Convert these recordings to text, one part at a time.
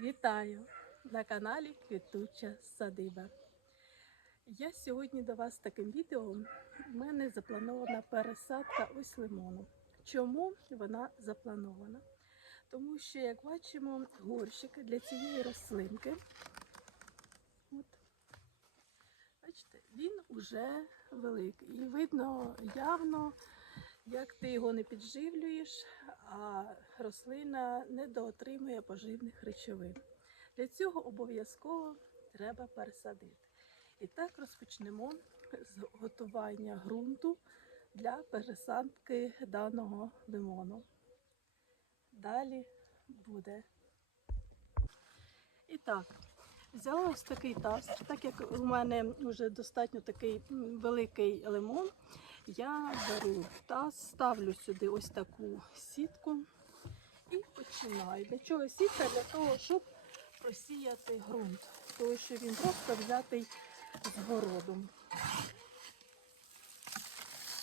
Вітаю на каналі Квітуча Садиба. Я сьогодні до вас з таким відео. У мене запланована пересадка ось лимону. Чому вона запланована? Тому що, як бачимо, горщик для цієї рослинки. От, бачите, він уже великий. І видно явно, як ти його не підживлюєш, а рослина недоотримує поживних речовин. Для цього обов'язково треба пересадити. І так розпочнемо з готування ґрунту для пересадки даного лимону. Далі буде. І так, взяла ось такий таз, так як у мене вже достатньо такий великий лимон, я беру таз, ставлю сюди ось таку сітку і починаю. Для чого сітка? Для того, щоб просіяти ґрунт, тому що він просто взятий з городом.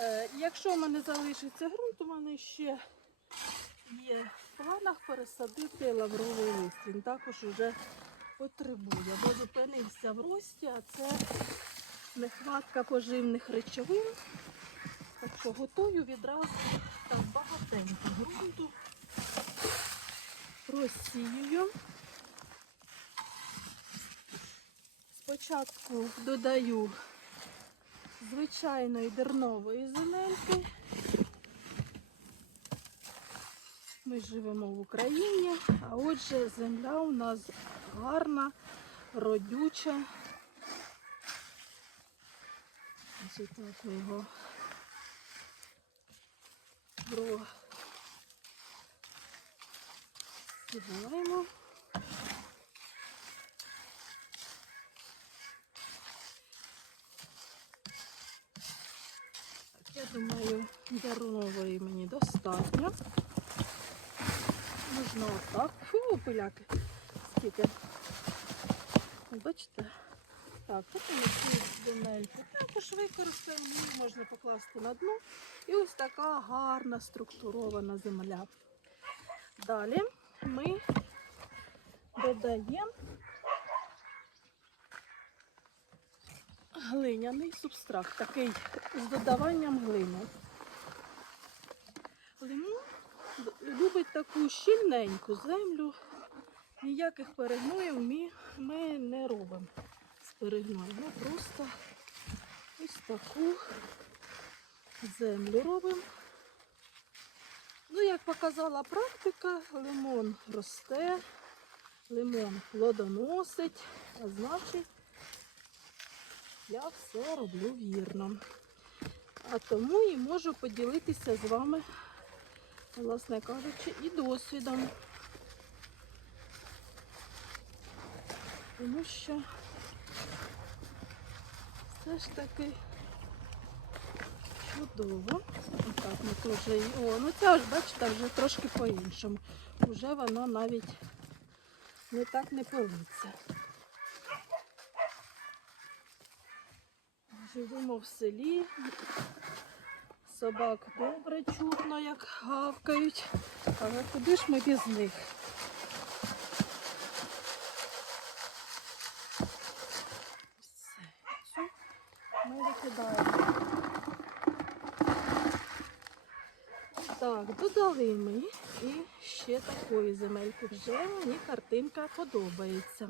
Е, якщо в мене залишиться ґрунт, у мене ще є в планах пересадити лавровий лист. Він також вже потребує, бо зупинився в рості, а це нехватка поживних речовин. Так готую відразу так багатенько ґрунту, розсіюю. Спочатку додаю звичайної дернової земельки. Ми живемо в Україні, а отже, земля у нас гарна, родюча. Ось так ми його розсіваємо. Так, я думаю, дернової мені достатньо. Можна отак. Фу, пиляки. Скільки. Бачите? Так, потім цю земельку також використаємо, можна покласти на дно. І ось така гарна структурована земля. Далі ми додаємо глиняний субстрат, такий з додаванням глини. Лимон любить таку щільненьку землю. Ніяких перегноїв ми, не робимо з перегноєм. Просто ось таку землю робимо. Ну, як показала практика, лимон росте, лимон плодоносить, а значить, я все роблю вірно. А тому і можу поділитися з вами власне кажучи, і досвідом. Тому що все ж таки чудово. Отак ми теж її. О, ну ця ж, бачите, вже трошки по-іншому. Уже вона навіть не так не пилиться. Живемо в селі, Собак добре чутно, як гавкають. Але куди ж ми без них? Все, ми викидаємо. Так, додали ми і ще такої земельки. Вже мені картинка подобається.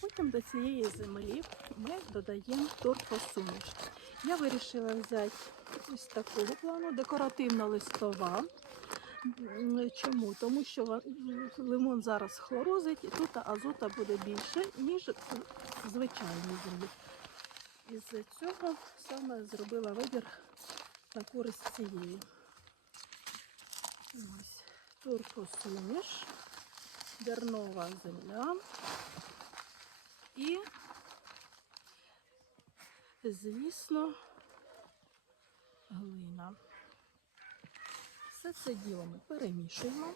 Потім до цієї землі ми додаємо торфосуміш. Я вирішила взяти ось такого плану, декоративно-листова. Чому? Тому що лимон зараз хлорозить і тут азота буде більше, ніж звичайній землі. Із цього саме зробила вибір на користь цієї. Ось туркосуміш, дернова земля і, звісно, глина. Все це діло ми перемішуємо.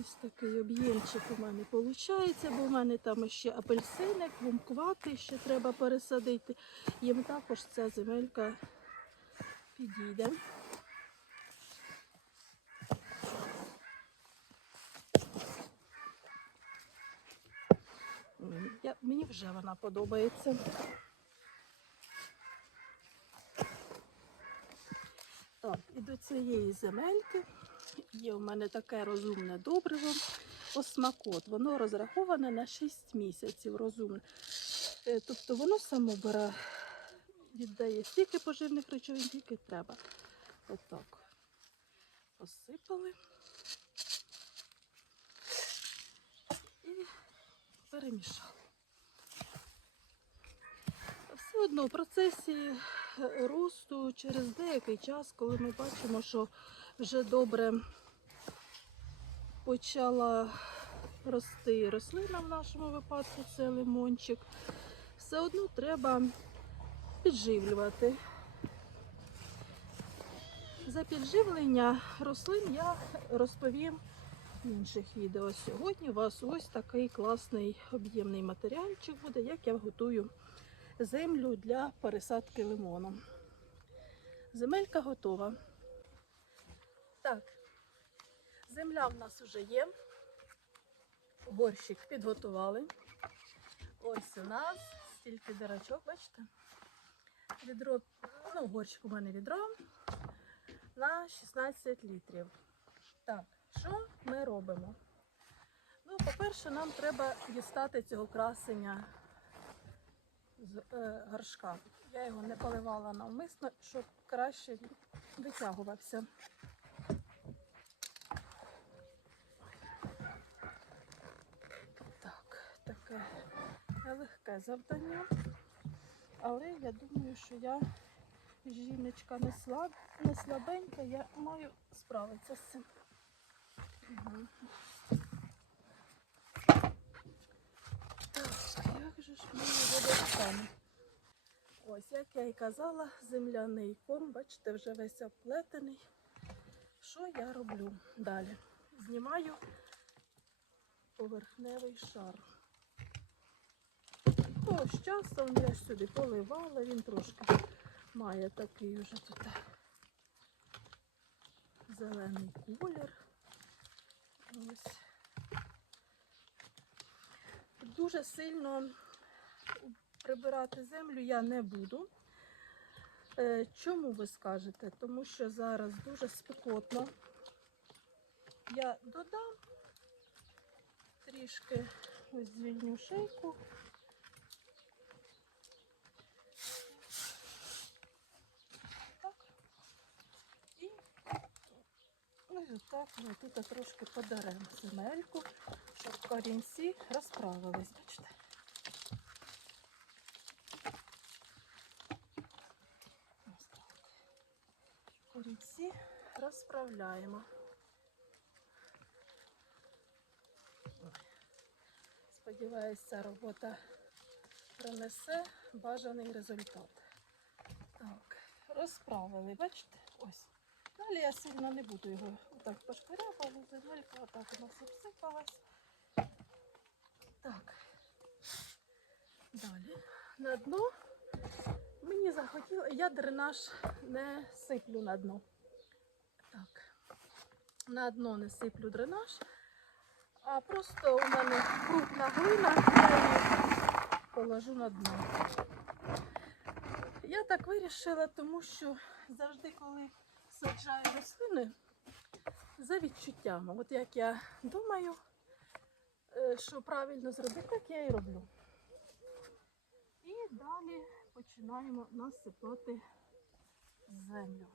Ось такий об'ємчик у мене виходить, бо в мене там ще апельсини, кумквати ще треба пересадити. Їм також ця земелька підійдемо. Я, Мені вже вона подобається. Так, і до цієї земельки є у мене таке розумне добриво осмакот. Воно розраховане на 6 місяців розумне. Е, тобто воно само бере віддає стільки поживних речовин, скільки треба. Отак. Посипали. І перемішали. Все одно в процесі е, росту через деякий час, коли ми бачимо, що вже добре почала рости рослина в нашому випадку, це лимончик, все одно треба підживлювати. За підживлення рослин я розповім в інших відео. Сьогодні у вас ось такий класний об'ємний матеріальчик буде, як я готую землю для пересадки лимону. Земелька готова. Так, земля в нас вже є. Горщик підготували. Ось у нас стільки дирочок, бачите? Відро, ну, горщик у мене відро на 16 літрів. Так, що ми робимо? Ну, по-перше, нам треба дістати цього красення з е, горшка. Я його не поливала навмисно, щоб краще витягувався. Так, таке нелегке завдання. Але я думаю, що я жіночка не, слаб, не слабенька, я маю справитися з цим. Так, як же ж його достанемо? Ось, як я і казала, земляний ком, бачите, вже весь оплетений. Що я роблю далі? Знімаю поверхневий шар. О, з часом я ж сюди поливала, він трошки має такий вже тут зелений колір. Ось. Дуже сильно прибирати землю я не буду. Е, Чому ви скажете? Тому що зараз дуже спекотно. Я додам трішки ось звільню шийку. Отак ми тут трошки подаремо земельку, щоб корінці розправились. Бачите? Корінці розправляємо. Сподіваюся, ця робота принесе бажаний результат. Так, розправили, бачите? Ось. Далі я сильно не буду його отак пошкарябала, земелька отак у нас обсипалась. Так. Далі. На дно мені захотіло, я дренаж не сиплю на дно. Так. На дно не сиплю дренаж, а просто у мене крупна глина, я її положу на дно. Я так вирішила, тому що завжди, коли саджаю рослини, за відчуттями. От як я думаю, е, що правильно зробити, так я і роблю. І далі починаємо насипати землю.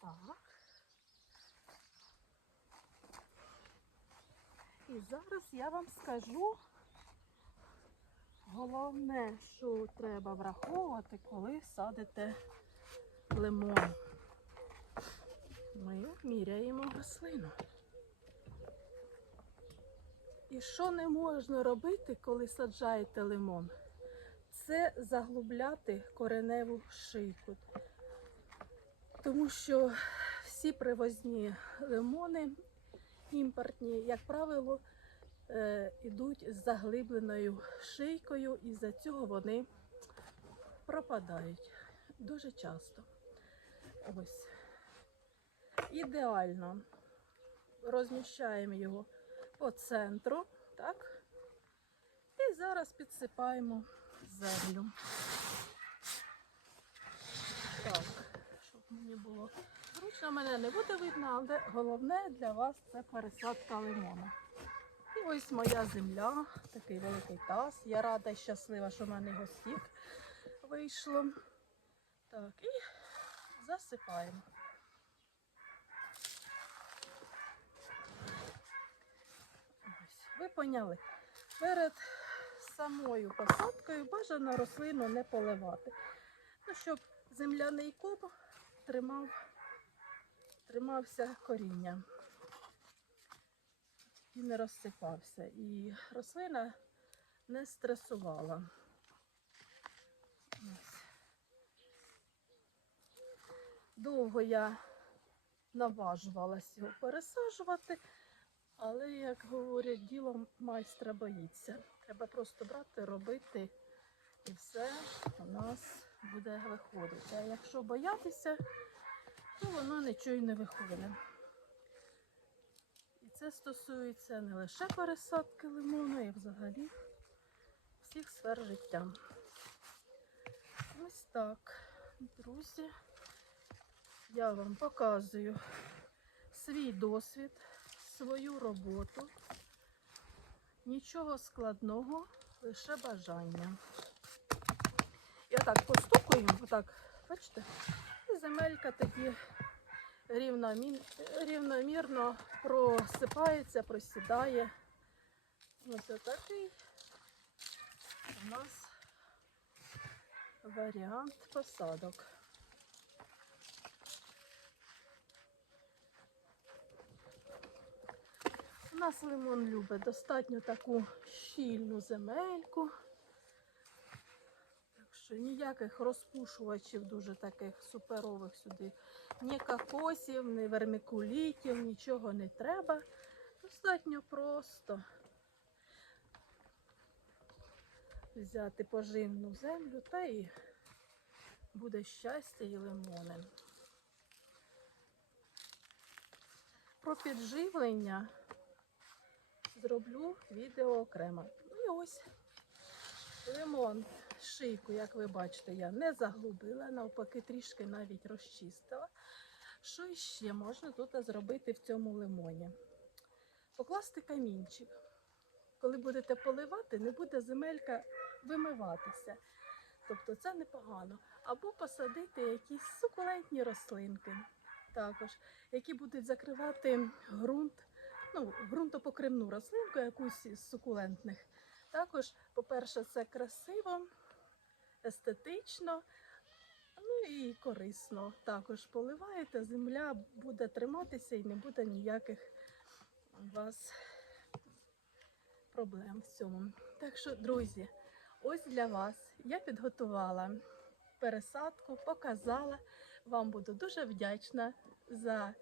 Так. І зараз я вам скажу головне, що треба враховувати, коли садите лимон. Ми міряємо рослину. І що не можна робити, коли саджаєте лимон? Це заглубляти кореневу шийку. Тому що всі привозні лимони імпортні, як правило, е, ідуть з заглибленою шийкою, і за цього вони пропадають дуже часто. Ось. Ідеально розміщаємо його по центру, так? зараз підсипаємо землю. Так, щоб мені було зручно, мене не буде видно, але головне для вас це пересадка лимона. І ось моя земля, такий великий таз. Я рада і щаслива, що в мене його стік вийшло. Так, і засипаємо. Ось, ви поняли. Перед самою посадкою бажано рослину не поливати. Ну, щоб земляний куб тримав, тримався коріння і не розсипався. І рослина не стресувала. Довго я наважувалась його пересаджувати, але, як говорять, діло майстра боїться. Треба просто брати, робити, і все у нас буде виходити. А якщо боятися, то воно нічого й не виходить. І це стосується не лише пересадки лимону, і взагалі всіх сфер життя. Ось так, друзі, я вам показую свій досвід, свою роботу. Нічого складного, лише бажання. І отак постукуємо, отак, бачите, і земелька тоді рівномірно просипається, просідає. Ось отакий у нас варіант посадок. У нас лимон любить достатньо таку щільну земельку. Так що ніяких розпушувачів дуже таких суперових сюди. Ні кокосів, ні вермикулітів, нічого не треба. Достатньо просто взяти поживну землю та і буде щастя і лимони. Про підживлення зроблю відео окремо. Ну і ось лимон, шийку, як ви бачите, я не заглубила, навпаки, трішки навіть розчистила. Що ще можна тут зробити в цьому лимоні? Покласти камінчик. Коли будете поливати, не буде земелька вимиватися. Тобто це непогано. Або посадити якісь сукулентні рослинки, також, які будуть закривати ґрунт, ну, ґрунтопокривну рослинку, якусь із сукулентних. Також, по-перше, це красиво, естетично, ну і корисно. Також поливаєте, земля буде триматися і не буде ніяких у вас проблем в цьому. Так що, друзі, ось для вас я підготувала пересадку, показала. Вам буду дуже вдячна за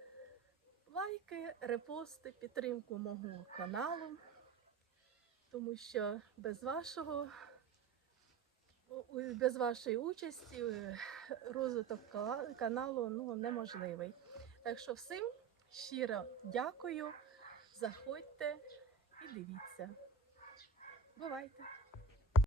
лайки, репости, підтримку мого каналу, тому що без вашого без вашої участі е, розвиток каналу ну, неможливий. Так що всім щиро дякую. Заходьте і дивіться. Бувайте!